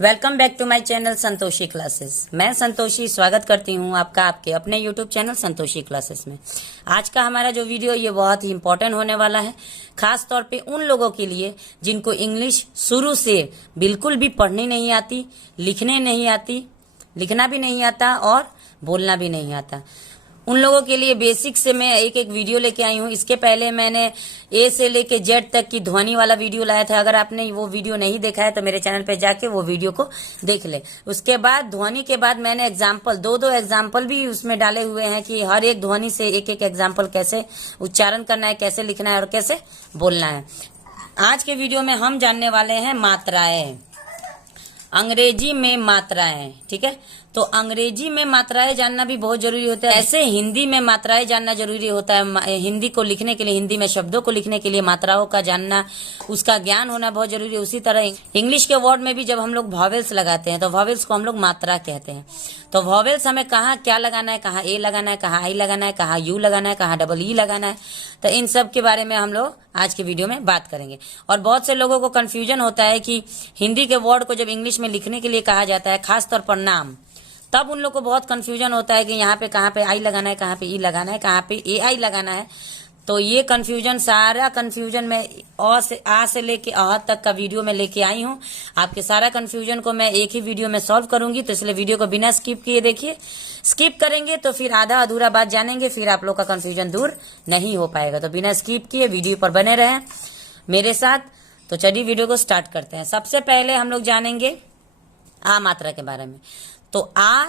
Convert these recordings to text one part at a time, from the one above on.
Welcome back to my channel Santoshi classes. मैं संतोषी स्वागत करती हूं आपका आपके अपने यूट्यूब चैनल संतोषी क्लासेस में। आज का हमारा जो वीडियो ये बहुत ही इम्पोर्टेंट होने वाला है, खास तौर पे उन लोगों के लिए जिनको इंग्लिश शुरू से बिल्कुल भी पढ़नी नहीं आती, लिखने नहीं आती, लिखना भी नहीं आता और बोलना भी नहीं आता। उन लोगों के लिए बेसिक से मैं एक एक वीडियो लेके आई हूँ। इसके पहले मैंने ए से लेके जेड तक की ध्वनि वाला वीडियो लाया था। अगर आपने वो वीडियो नहीं देखा है तो मेरे चैनल पे जाके वो वीडियो को देख ले। उसके बाद ध्वनि के बाद मैंने एग्जाम्पल दो एग्जाम्पल भी उसमें डाले हुए हैं कि हर एक ध्वनि से एक एक एग्जाम्पल कैसे उच्चारण करना है, कैसे लिखना है और कैसे बोलना है। आज के वीडियो में हम जानने वाले हैं मात्राएं, अंग्रेजी में मात्राएं। ठीक है, तो अंग्रेजी में मात्राएं जानना भी बहुत जरूरी होता है। ऐसे हिंदी में मात्राएं जानना जरूरी होता है। हिंदी को लिखने के लिए, हिंदी में शब्दों को लिखने के लिए मात्राओं का जानना, उसका ज्ञान होना बहुत जरूरी है। उसी तरह इंग्लिश के वर्ड में भी जब हम लोग वॉवेल्स लगाते हैं तो वॉवेल्स को हम लोग मात्रा कहते हैं। तो वॉवेल्स हमें कहाँ क्या लगाना है, कहाँ ए लगाना है, कहाँ आई लगाना है, कहाँ यू लगाना है, कहाँ डबल ई लगाना है, तो इन सब के बारे में हम लोग आज के वीडियो में बात करेंगे। और बहुत से लोगों को कंफ्यूजन होता है कि हिंदी के वर्ड को जब इंग्लिश में लिखने के लिए कहा जाता है, खासतौर पर नाम, तब उन लोग को बहुत कंफ्यूजन होता है कि यहाँ पे कहाँ पे आई लगाना है, कहाँ पे ई लगाना है, कहाँ पे ए आई लगाना है। तो ये कंफ्यूजन, सारा कंफ्यूजन मैं आ से लेके अह तक का वीडियो में लेके आई हूँ। आपके सारा कंफ्यूजन को मैं एक ही वीडियो में सॉल्व करूंगी, तो इसलिए वीडियो को बिना स्किप किए देखिए। स्किप करेंगे तो फिर आधा अधूरा बात जानेंगे, फिर आप लोग का कंफ्यूजन दूर नहीं हो पाएगा। तो बिना स्किप किए वीडियो पर बने रहें मेरे साथ। तो चलिए वीडियो को स्टार्ट करते हैं। सबसे पहले हम लोग जानेंगे आ मात्रा के बारे में। तो आ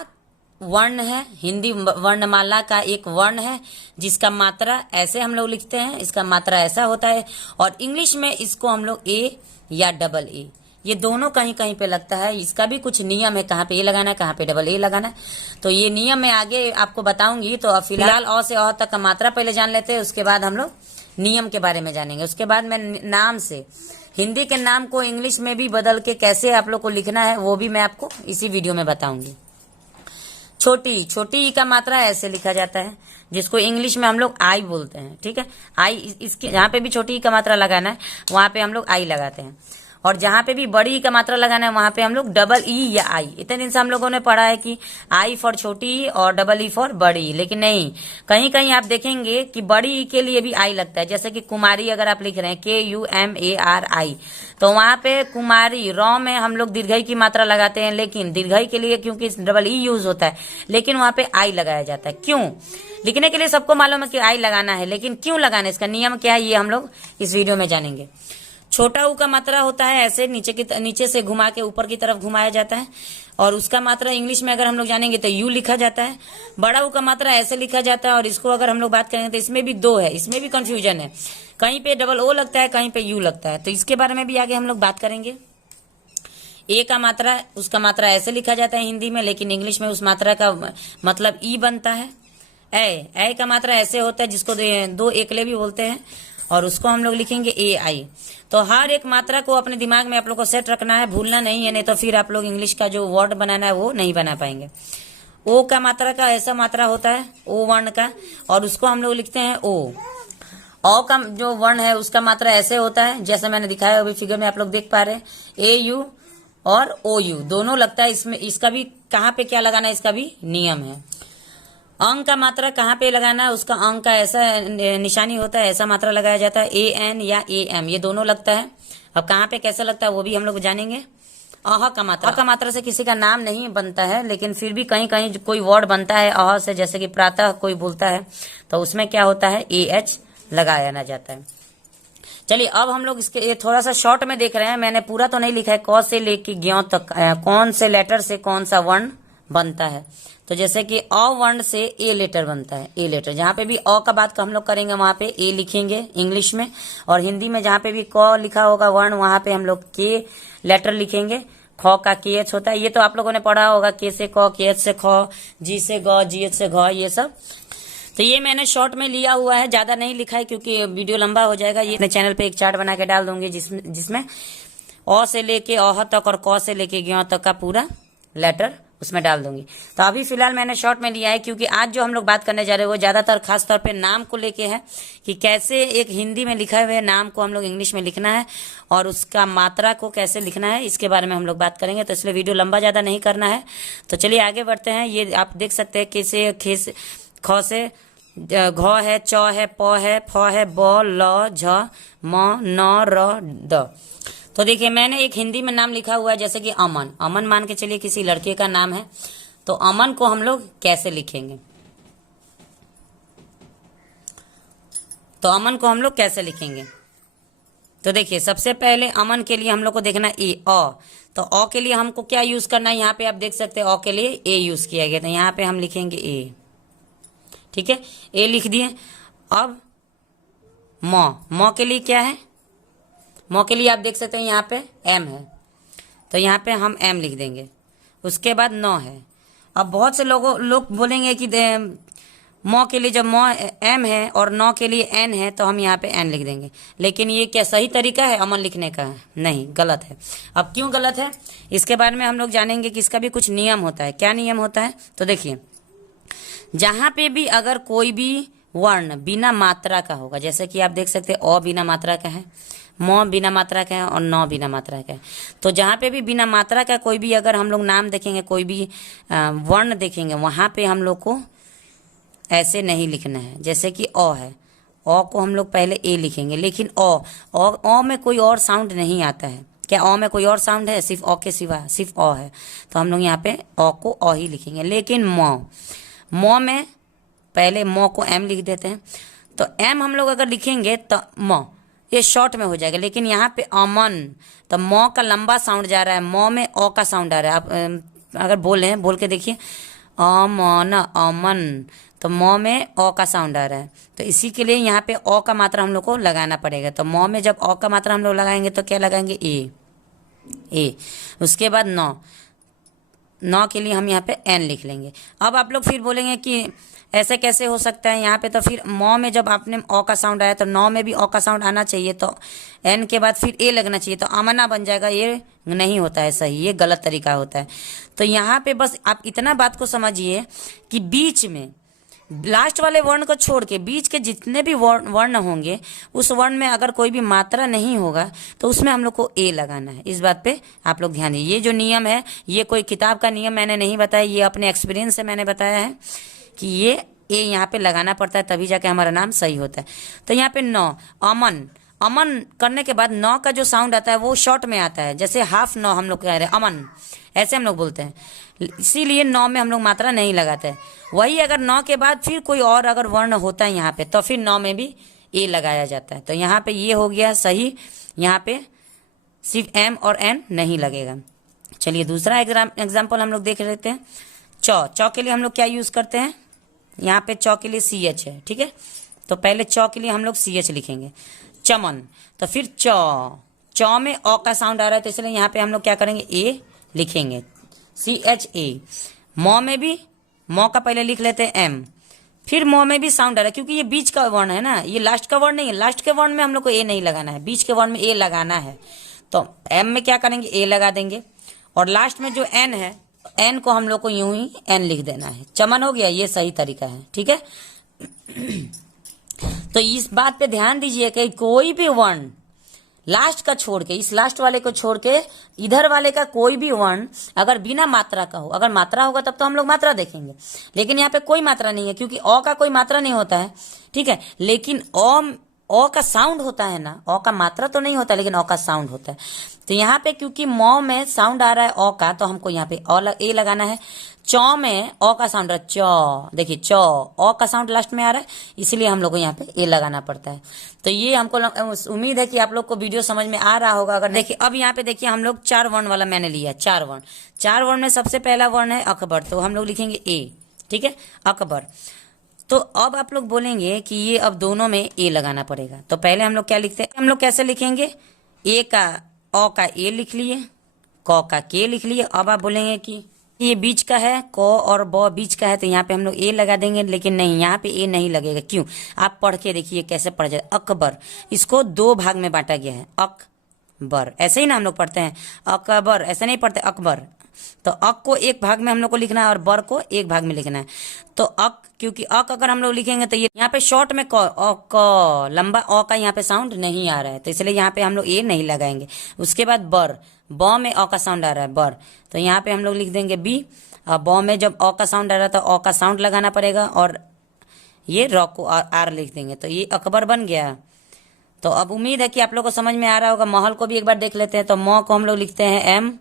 वर्ण है, हिंदी वर्णमाला का एक वर्ण है जिसका मात्रा ऐसे हम लोग लिखते हैं, इसका मात्रा ऐसा होता है। और इंग्लिश में इसको हम लोग ए या डबल ए, ये दोनों कहीं कहीं पे लगता है। इसका भी कुछ नियम है, कहाँ पे ए लगाना है, कहाँ पे डबल ए लगाना है। तो ये नियम मैं आगे आपको बताऊंगी। तो फिलहाल अ से अ तक का मात्रा पहले जान लेते हैं, उसके बाद हम लोग नियम के बारे में जानेंगे। उसके बाद मैं नाम से, हिंदी के नाम को इंग्लिश में भी बदल के कैसे आप लोग को लिखना है वो भी मैं आपको इसी वीडियो में बताऊंगी। छोटी, छोटी ई का मात्रा ऐसे लिखा जाता है, जिसको इंग्लिश में हम लोग आई बोलते हैं। ठीक है, आई, इसके जहाँ पे भी छोटी ई का मात्रा लगाना है वहां पे हम लोग आई लगाते हैं। और जहां पे भी बड़ी ई का मात्रा लगाना है वहां पे हम लोग डबल ई या आई। इतने दिन से हम लोगों ने पढ़ा है कि आई फॉर छोटी ई और डबल ई फॉर बड़ी, लेकिन नहीं, कहीं कहीं आप देखेंगे कि बड़ी ई के लिए भी आई लगता है। जैसे कि कुमारी अगर आप लिख रहे हैं KUMARI, तो वहां पे कुमारी रॉ में हम लोग दीर्घई की मात्रा लगाते हैं, लेकिन दीर्घई के लिए क्योंकि डबल ई यूज होता है, लेकिन वहां पे आई लगाया जाता है। क्यों? लिखने के लिए सबको मालूम है कि आई लगाना है, लेकिन क्यों लगाना है, इसका नियम क्या है, ये हम लोग इस वीडियो में जानेंगे। छोटा ऊ का मात्रा होता है ऐसे नीचे से घुमा के ऊपर की तरफ घुमाया जाता है, और उसका मात्रा इंग्लिश में अगर हम लोग जानेंगे तो यू लिखा जाता है। बड़ा ऊ का मात्रा ऐसे लिखा जाता है, और इसको अगर हम लोग बात करेंगे तो इसमें भी दो है, इसमें भी कंफ्यूजन है, कहीं पे डबल ओ लगता है, कहीं पे यू लगता है। तो इसके बारे में भी आगे हम लोग बात करेंगे। ए का मात्रा, उसका मात्रा ऐसे लिखा जाता है हिंदी में, लेकिन इंग्लिश में उस मात्रा का मतलब ई बनता है। ए का मात्रा ऐसे होता है, जिसको दो एकले भी बोलते हैं, और उसको हम लोग लिखेंगे ए आई। तो हर एक मात्रा को अपने दिमाग में आप लोग को सेट रखना है, भूलना नहीं है, नहीं तो फिर आप लोग इंग्लिश का जो वर्ड बनाना है वो नहीं बना पाएंगे। ओ का मात्रा का ऐसा मात्रा होता है, ओ वर्ण का, और उसको हम लोग लिखते हैं ओ। औ का जो वर्ण है उसका मात्रा ऐसे होता है, जैसे मैंने दिखाया अभी फिगर में आप लोग देख पा रहे हैं, AU और OU दोनों लगता है। इसमें इसका भी कहाँ पे क्या लगाना है, इसका भी नियम है। अंक का मात्रा कहाँ पे लगाना है, उसका अंक का ऐसा निशानी होता है, ऐसा मात्रा लगाया जाता है, AN या AM, ये दोनों लगता है। अब कहाँ पे कैसे लगता है वो भी हम लोग जानेंगे। अह का मात्रा, अह का मात्रा से किसी का नाम नहीं बनता है, लेकिन फिर भी कहीं कहीं कोई वर्ड बनता है अह से, जैसे कि प्रातः कोई बोलता है तो उसमें क्या होता है, AH लगाया ना जाता है। चलिए अब हम लोग इसके ये थोड़ा सा शॉर्ट में देख रहे हैं, मैंने पूरा तो नहीं लिखा है, क से लेके ज्ञ तक कौन से लेटर से कौन सा वर्ण बनता है। तो जैसे कि अ वर्ण से ए लेटर बनता है, ए लेटर, जहाँ पे भी अ का बात हम लोग करेंगे वहां पे ए लिखेंगे इंग्लिश में, और हिंदी में जहाँ पे भी क लिखा होगा वर्ण वहां पे हम लोग के लेटर लिखेंगे। ख का KH होता है, ये तो आप लोगों ने पढ़ा होगा, के से क, KH से ख, जी से ग, GH से घ, ये सब। तो ये मैंने शॉर्ट में लिया हुआ है, ज्यादा नहीं लिखा है क्योंकि वीडियो लंबा हो जाएगा। ये अपने चैनल पे एक चार्ट बना के डाल दूंगी जिसमें अ से लेके अह तक और क से लेके ज्ञ तक का पूरा लेटर उसमें डाल दूंगी। तो अभी फिलहाल मैंने शॉर्ट में लिया है, क्योंकि आज जो हम लोग बात करने जा रहे हैं वो ज़्यादातर खास तौर पे नाम को लेके है, कि कैसे एक हिंदी में लिखा हुए नाम को हम लोग इंग्लिश में लिखना है और उसका मात्रा को कैसे लिखना है, इसके बारे में हम लोग बात करेंगे। तो इसलिए वीडियो लंबा ज़्यादा नहीं करना है, तो चलिए आगे बढ़ते हैं। ये आप देख सकते हैं कैसे खेस ख से घ है, च है, प है, फ है, ब, ल, झ, म, न, र, द। तो देखिए मैंने एक हिंदी में नाम लिखा हुआ है, जैसे कि अमन। अमन मान के चलिए किसी लड़के का नाम है, तो अमन को हम लोग कैसे लिखेंगे? तो अमन को हम लोग कैसे लिखेंगे? तो देखिए सबसे पहले अमन के लिए हम लोग को देखना ए अ। तो अ के लिए हमको क्या यूज करना है? यहाँ पे आप देख सकते हैं अ के लिए ए यूज किया गया, तो यहाँ पे हम लिखेंगे ए। ठीक है, ए लिख दिए। अब म के लिए क्या है? म के लिए आप देख सकते हैं यहाँ पे एम है, तो यहाँ पे हम एम लिख देंगे। उसके बाद न है। अब बहुत से लोग बोलेंगे कि म के लिए जब म एम है और न के लिए एन है तो हम यहाँ पे एन लिख देंगे, लेकिन ये क्या सही तरीका है अमन लिखने का? नहीं, गलत है। अब क्यों गलत है इसके बारे में हम लोग जानेंगे कि इसका भी कुछ नियम होता है। क्या नियम होता है? तो देखिए जहाँ पे भी अगर कोई भी वर्ण बिना मात्रा का होगा, जैसे कि आप देख सकते हैं अ बिना मात्रा का है, म बिना मात्रा का है और न बिना मात्रा का है, तो जहाँ पे भी बिना मात्रा का कोई भी अगर हम लोग नाम देखेंगे, कोई भी वर्ण देखेंगे, वहाँ पे हम लोग को ऐसे नहीं लिखना है। जैसे कि अ है, अ को हम लोग पहले ए लिखेंगे, लेकिन अ में कोई और साउंड नहीं आता है। क्या अ में कोई और साउंड है? सिर्फ अ के सिवा सिर्फ अ है, तो हम लोग यहाँ पे अ को अ ही लिखेंगे। लेकिन म में पहले म को एम लिख देते हैं, तो एम हम लोग अगर लिखेंगे तो म ये शॉर्ट में हो जाएगा। लेकिन यहाँ पे अमन, तो म का लंबा साउंड जा रहा है, म में अ का साउंड आ रहा है। आप अगर बोल के देखिए अमन अमन, तो म में अ का साउंड आ रहा है, तो इसी के लिए यहाँ पे अ का मात्रा हम लोग को लगाना पड़ेगा। तो म में जब अ का मात्रा हम लोग लगाएंगे तो क्या लगाएंगे? ए। उसके बाद न के लिए हम यहाँ पे एन लिख लेंगे। अब आप लोग फिर बोलेंगे कि ऐसे कैसे हो सकता है? यहाँ पे तो फिर म में जब आपने अ का साउंड आया तो न में भी अ का साउंड आना चाहिए, तो एन के बाद फिर ए लगना चाहिए, तो अमना बन जाएगा। ये नहीं होता है सही, ये गलत तरीका होता है। तो यहाँ पे बस आप इतना बात को समझिए कि बीच में लास्ट वाले वर्ण को छोड़ के बीच के जितने भी वर्ण होंगे, उस वर्ण में अगर कोई भी मात्रा नहीं होगा तो उसमें हम लोग को ए लगाना है। इस बात पे आप लोग ध्यान दीजिए। ये जो नियम है ये कोई किताब का नियम मैंने नहीं बताया, ये अपने एक्सपीरियंस से मैंने बताया है कि ये ए यहाँ पे लगाना पड़ता है, तभी जाके हमारा नाम सही होता है। तो यहाँ पे न अमन, अमन करने के बाद न का जो साउंड आता है वो शॉर्ट में आता है, जैसे हाफ न हम लोग कह रहे हैं अमन, ऐसे हम लोग बोलते हैं, इसीलिए न में हम लोग मात्रा नहीं लगाते हैं। वही अगर न के बाद फिर कोई और अगर वर्ण होता है यहाँ पे, तो फिर न में भी ए लगाया जाता है। तो यहाँ पे ये हो गया सही, यहाँ पे सिर्फ एम और एन नहीं लगेगा। चलिए दूसरा एग्जाम्पल हम लोग देख लेते हैं। चौ के लिए हम लोग क्या यूज करते हैं? यहाँ पे चौ के लिए सी एच है, ठीक है, तो पहले चौ के लिए हम लोग सी एच लिखेंगे। चमन, तो फिर चौ में अ का साउंड आ रहा है, तो इसलिए यहाँ पे हम लोग क्या करेंगे? ए लिखेंगे, CHA। म में भी म का पहले लिख लेते हैं एम, फिर म में भी साउंड आ रहा है, क्योंकि ये बीच का वर्ण है ना, ये लास्ट का वर्ण नहीं है। लास्ट के वर्ण में हम लोग को ए नहीं लगाना है, बीच के वर्ण में ए लगाना है। तो एम में क्या करेंगे? ए लगा देंगे, और लास्ट में जो एन है, एन को हम लोग को यूं ही एन लिख देना है। चमन हो गया, ये सही तरीका है, ठीक है। तो इस बात पे ध्यान दीजिए कि कोई भी वर्ण लास्ट का छोड़ के, इस लास्ट वाले को छोड़ के इधर वाले का कोई भी वर्ण अगर बिना मात्रा का हो, अगर मात्रा होगा तब तो हम लोग मात्रा देखेंगे, लेकिन यहाँ पे कोई मात्रा नहीं है, क्योंकि अ का कोई मात्रा नहीं होता है, ठीक है। लेकिन अ का साउंड होता है ना, अ का मात्रा तो नहीं होता लेकिन अ का साउंड होता है। तो यहाँ पे क्योंकि म में साउंड आ रहा है अ का, तो हमको यहाँ पे ए लगाना है। चौ में अ का साउंड, देखिए अ का साउंड लास्ट में आ रहा है, इसलिए हम लोग को यहाँ पे ए लगाना पड़ता है। तो ये हमको उम्मीद है कि आप लोग को वीडियो समझ में आ रहा होगा। अगर देखिए अब यहाँ पे देखिए हम लोग 4 वर्ण वाला मैंने लिया, 4 वर्ण में सबसे पहला वर्ण है अकबर, तो हम लोग लिखेंगे ए, ठीक है, अकबर। तो अब आप लोग बोलेंगे कि ये अब दोनों में ए लगाना पड़ेगा, तो पहले हम लोग क्या लिखते हैं? हम लोग कैसे लिखेंगे? अ का ए लिख लिए, क का के लिख लिए। अब आप बोलेंगे कि ये बीच का है, क और ब बीच का है, तो यहाँ पे हम लोग ए लगा देंगे, लेकिन नहीं, यहाँ पे ए नहीं लगेगा। क्यों? आप पढ़ के देखिए कैसे पढ़ जाए। अकबर, इसको 2 भाग में बांटा गया है, अकबर, ऐसे ही ना हम लोग पढ़ते हैं, अकबर ऐसे नहीं पढ़ते, अकबर, तो अक को एक भाग में हम लोग को लिखना है और बर को एक भाग में लिखना है। तो अक, क्योंकि अक अगर हम लोग लिखेंगे तो ये यहाँ पे शॉर्ट में क लंबा अ का यहाँ पे साउंड नहीं आ रहा है, तो इसलिए यहाँ पे हम लोग ए नहीं लगाएंगे। उसके बाद बर, ब में अ का साउंड आ रहा है बर, तो यहाँ पे हम लोग लिख देंगे बी। ब में जब अ का साउंड आ रहा है तो अ का साउंड लगाना पड़ेगा और ये र को आर लिख देंगे, तो ये अकबर बन गया। तो अब उम्मीद है कि आप लोग को समझ में आ रहा होगा। महल को भी एक बार देख लेते हैं। तो म को हम लोग लिखते हैं एम,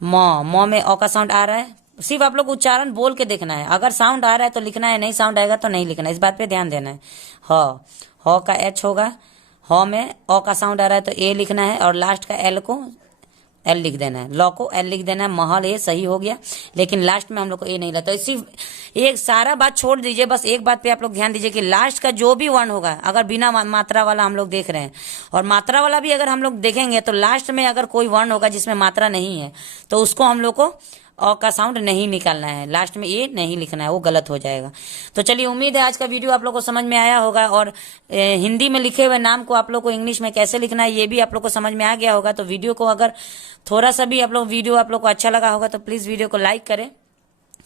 म में अ का साउंड आ रहा है। सिर्फ आप लोग उच्चारण बोल के देखना है, अगर साउंड आ रहा है तो लिखना है, नहीं साउंड आएगा तो नहीं लिखना है, इस बात पे ध्यान देना है। ह का एच होगा, ह में अ का साउंड आ रहा है तो ए लिखना है और लास्ट का एल को एल लिख देना है, ल को एल लिख देना है। महल ए सही हो गया, लेकिन लास्ट में हम लोग को ए नहीं लगता। सिर्फ एक सारा बात छोड़ दीजिए, बस एक बात पे आप लोग ध्यान दीजिए कि लास्ट का जो भी वर्ण होगा, अगर बिना मात्रा वाला हम लोग देख रहे हैं और मात्रा वाला भी अगर हम लोग देखेंगे तो लास्ट में अगर कोई वर्ण होगा जिसमें मात्रा नहीं है तो उसको हम लोग को अ का साउंड नहीं निकालना है, लास्ट में ए नहीं लिखना है, वो गलत हो जाएगा। तो चलिए, उम्मीद है आज का वीडियो आप लोग को समझ में आया होगा और हिंदी में लिखे हुए नाम को आप लोग को इंग्लिश में कैसे लिखना है ये भी आप लोग को समझ में आ गया होगा। तो वीडियो को अगर थोड़ा सा भी आप लोग को अच्छा लगा होगा तो प्लीज़ वीडियो को लाइक करें।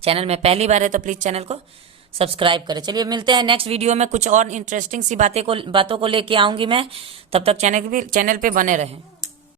चैनल में पहली बार है तो प्लीज़ चैनल को सब्सक्राइब करें। चलिए, मिलते हैं नेक्स्ट वीडियो में, कुछ और इंटरेस्टिंग सी बातों को लेके आऊंगी मैं। तब तक चैनल पे बने रहें।